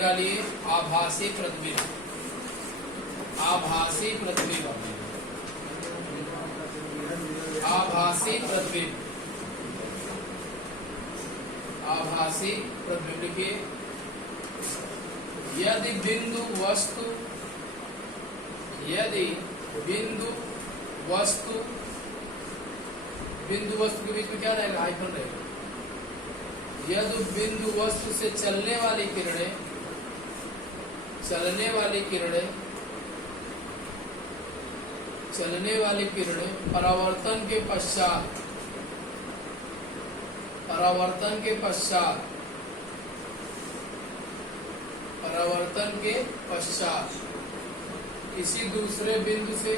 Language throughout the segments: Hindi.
डालिए आभासी प्रतिबिंब, आभासी प्रतिबिंब, आभासी प्रतिबिंब, आभासी प्रतिबिंब लिखिए। यदि बिंदु वस्तु, यदि बिंदु वस्तु, बिंदु वस्तु के बीच में क्या रहेगा? हाइफन रहेगा। यदि बिंदु वस्तु से चलने वाली किरणें, चलने वाली किरणें, चलने वाली किरणें परावर्तन के पश्चात, परावर्तन के पश्चात, परावर्तन के पश्चात किसी दूसरे बिंदु से,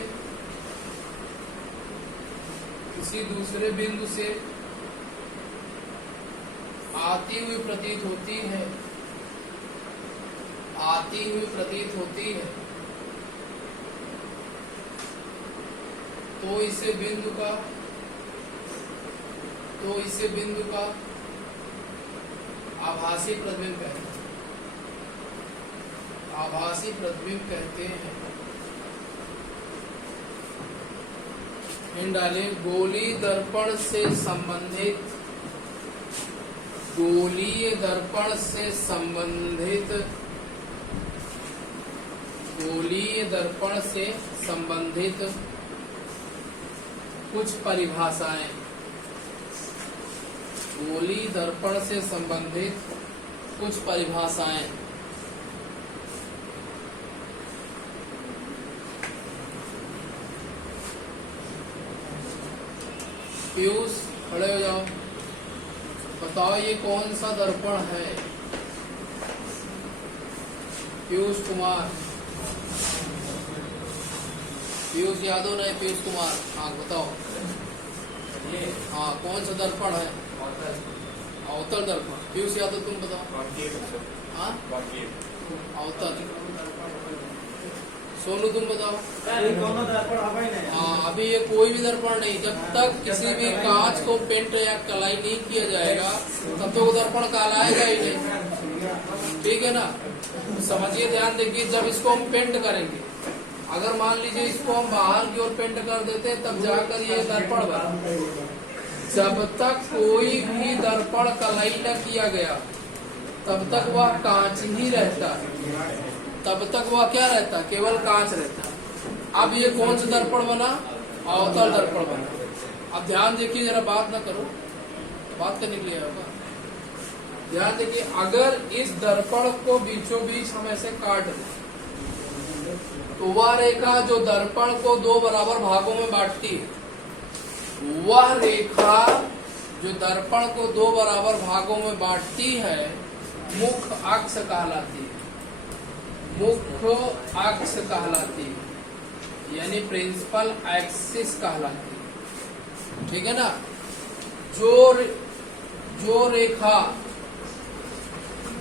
किसी दूसरे बिंदु से आती हुई प्रतीत होती है, आती हुई प्रतीत होती है, तो इसे बिंदु का, तो इसे बिंदु का आभासी प्रतिबिंब कहते हैं, आभासी प्रतिबिंब कहते हैं। इन डाले गोलीय दर्पण से संबंधित, गोलीय दर्पण से संबंधित, गोलीय दर्पण से संबंधित कुछ परिभाषाएं, गोलीय दर्पण से संबंधित कुछ परिभाषाएं। पीयूष खड़े हो जाओ, बताओ ये कौन सा दर्पण है? पीयूष कुमार, पीयूष यादव नहीं, पीयूष कुमार। हाँ बताओ, हाँ कौन सा दर्पण है? अवतल दर्पण। पीयूष यादव तुम बताओ। हाँ अवतल। सोनू तुम बताओ। हाँ अभी ये कोई भी दर्पण नहीं, जब तक किसी भी कांच को पेंट या कलाई नहीं किया जाएगा तब तो वो दर्पण कहलाएगा ही नहीं, ठीक है ना? समझिए, ध्यान देखिए, जब इसको हम पेंट करेंगे, अगर मान लीजिए इसको हम बाहर की ओर पेंट कर देते तब जाकर ये दर्पण बना। जब तक कोई भी दर्पण कलाई न किया गया तब तक वह कांच ही रहता है, तब तक वह क्या रहता है? केवल कांच रहता है। अब ये कौन सा दर्पण बना? अवतल दर्पण बना। अब ध्यान देखिए, जरा बात ना करो, बात करने के लिए होगा। ध्यान देखिए, अगर इस दर्पण को बीचों बीच हम ऐसे काट दें तो वह रेखा जो दर्पण को दो बराबर भागों में बांटती है, वह रेखा जो दर्पण को दो बराबर भागों में बांटती है मुख्य अक्ष कहलाती है, मुख्य अक्ष कहलाती है, यानी प्रिंसिपल एक्सिस कहलाती है, ठीक है ना? जो रेखा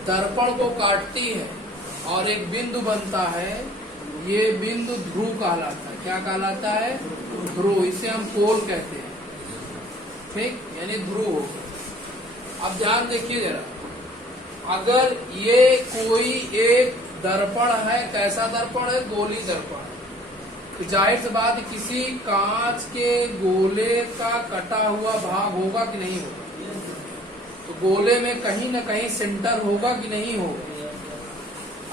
दर्पण को काटती है और एक बिंदु बनता है, ये बिंदु ध्रुव कहलाता है। क्या कहलाता है? ध्रुव। इसे हम पोल कहते हैं, ठीक, यानी ध्रुव। अब ध्यान देखिए जरा, अगर ये कोई एक दर्पण है, कैसा दर्पण है? गोलीय दर्पण। जाहिर सी बात, किसी कांच के गोले का कटा हुआ भाग होगा कि नहीं होगा? तो गोले में कहीं न कहीं सेंटर होगा कि नहीं होगा?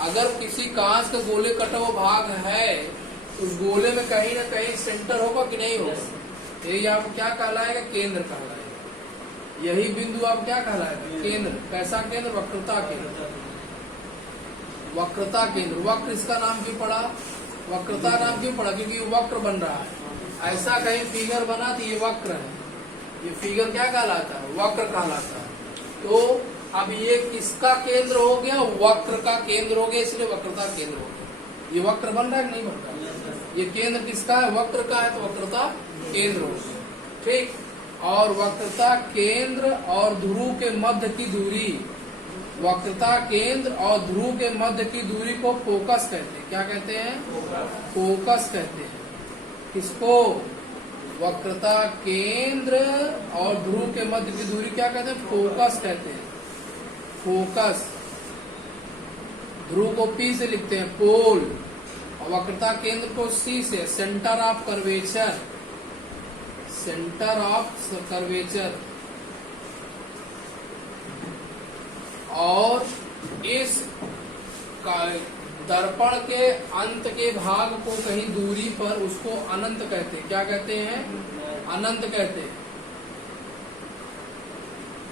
अगर किसी कांच का गोले कटा हुआ भाग है, उस गोले में कहीं न कहीं सेंटर होगा कि नहीं होगा? यही आपको क्या कहलाएगा? केंद्र कहलाएगा। यही बिंदु आप क्या कहलाएगा? केंद्र। कैसा केंद्र? वक्रता केंद्र, वक्रता केंद्र। वक्र इसका नाम क्यों पड़ा? वक्रता नाम क्यों पड़ा? क्योंकि वक्र बन रहा है। ऐसा कहीं फिगर बना तो ये वक्र है, ये फिगर क्या कहलाता है? वक्र कहलाता है। तो अब ये किसका केंद्र हो गया? वक्र का केंद्र हो गया, इसलिए वक्रता केंद्र हो गया। ये वक्र बन रहा है कि नहीं बन रहा? ये केंद्र किसका है? वक्र का है, तो वक्रता केंद्र हो गया, ठीक। और वक्रता केंद्र और ध्रुव के मध्य की दूरी, वक्रता केंद्र और ध्रुव के मध्य की दूरी को फोकस कहते हैं। क्या कहते हैं? फोकस कहते हैं। किसको? वक्रता केंद्र और ध्रुव के मध्य की दूरी क्या कहते हैं? फोकस कहते हैं। फोकस। ध्रुव को P से लिखते हैं, पोल, और वक्रता केंद्र को C से, centre of curvature, centre of curvature. और इस दर्पण के अंत के भाग को कहीं दूरी पर उसको अनंत कहते हैं। क्या कहते हैं? अनंत कहते हैं,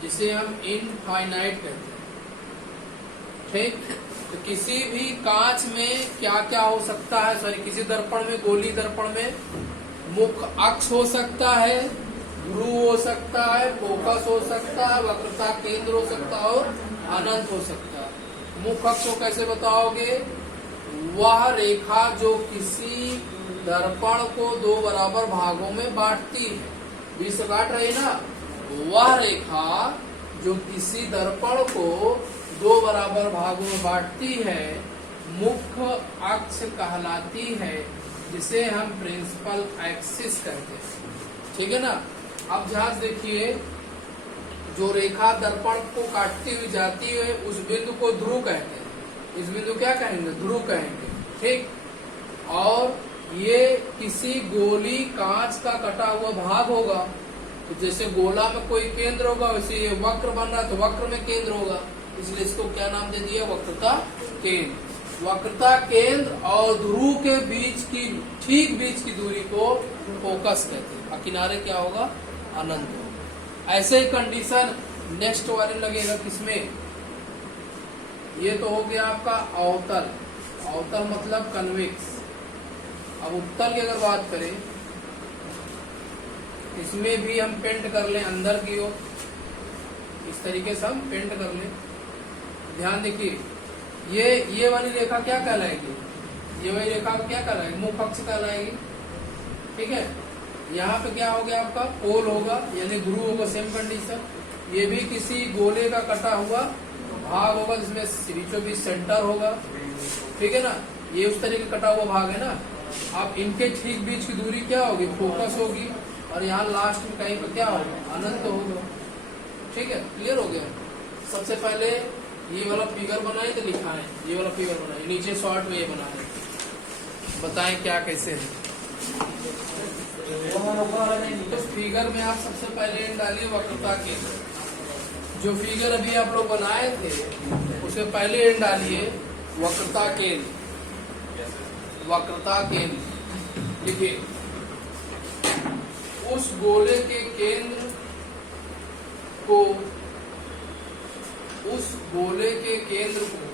जिसे हम इनफाइनाइट कहते हैं। ठीक, तो किसी भी कांच में क्या क्या हो सकता है, सॉरी किसी दर्पण में, गोली दर्पण में मुख्य अक्ष हो सकता है, ध्रुव हो सकता है, फोकस हो सकता है, वक्रता केंद्र हो सकता है और अनंत हो सकता है। मुख्य अक्ष को कैसे बताओगे? वह रेखा जो किसी दर्पण को दो बराबर भागों में बांटती है, बीच से काट रही ना, वह रेखा जो किसी दर्पण को दो बराबर भागों में बांटती है मुख्य अक्ष कहलाती है, जिसे हम प्रिंसिपल एक्सिस कहते हैं। ठीक है ना। अब ध्यान देखिए, जो रेखा दर्पण को काटती हुई जाती है उस बिंदु को ध्रुव कहते हैं। इस बिंदु क्या कहेंगे? ध्रुव कहेंगे। ठीक, और ये किसी गोली कांच का कटा हुआ भाग होगा, तो जैसे गोला में कोई केंद्र होगा वैसे ये वक्र बन रहा है तो वक्र में केंद्र होगा, इसलिए इसको क्या नाम दे दिया? वक्रता केंद्र। वक्रता केंद्र और ध्रुव के बीच की, ठीक बीच की दूरी को फोकस कहते हैं, और किनारे क्या होगा? अनंत होगा। ऐसे ही कंडीशन नेक्स्ट वाले लगेगा किसमें? ये तो हो गया आपका अवतल। अवतल मतलब कन्वेक्स। अब उत्तल की अगर बात करें, इसमें भी हम पेंट कर लें अंदर की ओर, इस तरीके से हम पेंट कर लें। ध्यान देखिए, ये वाली रेखा क्या कहलाएगी? ये वाली रेखा क्या कहलाएगी? मुख्य अक्ष कहलाएगी। ठीक है, यहाँ पे क्या हो गया आपका? पोल होगा, यानी ध्रुव होगा। सेम कंडीशन, ये भी किसी गोले का कटा हुआ भाग होगा जिसमें बीचों बीच सेंटर होगा। ठीक है ना, ये उस तरीके कटा हुआ भाग है ना। अब इनके ठीक बीच की दूरी क्या होगी? फोकस होगी, और यहाँ लास्ट में कहीं पर क्या होगा? अनंत होगा। ठीक है, क्लियर हो गया। सबसे पहले ये वाला फिगर बनाए तो लिखाएं, ये वाला फिगर बनाए, नीचे शॉर्ट में ये बनाए, बताएं क्या कैसे है। तो फिगर में आप सबसे पहले डालिए वक्रता केंद्र। जो फिगर अभी आप लोग बनाए थे उससे पहले एंड डालिए वक्रता केंद्र। वक्रता केंद्र लिखिए, उस गोले के केंद्र को, उस गोले के केंद्र को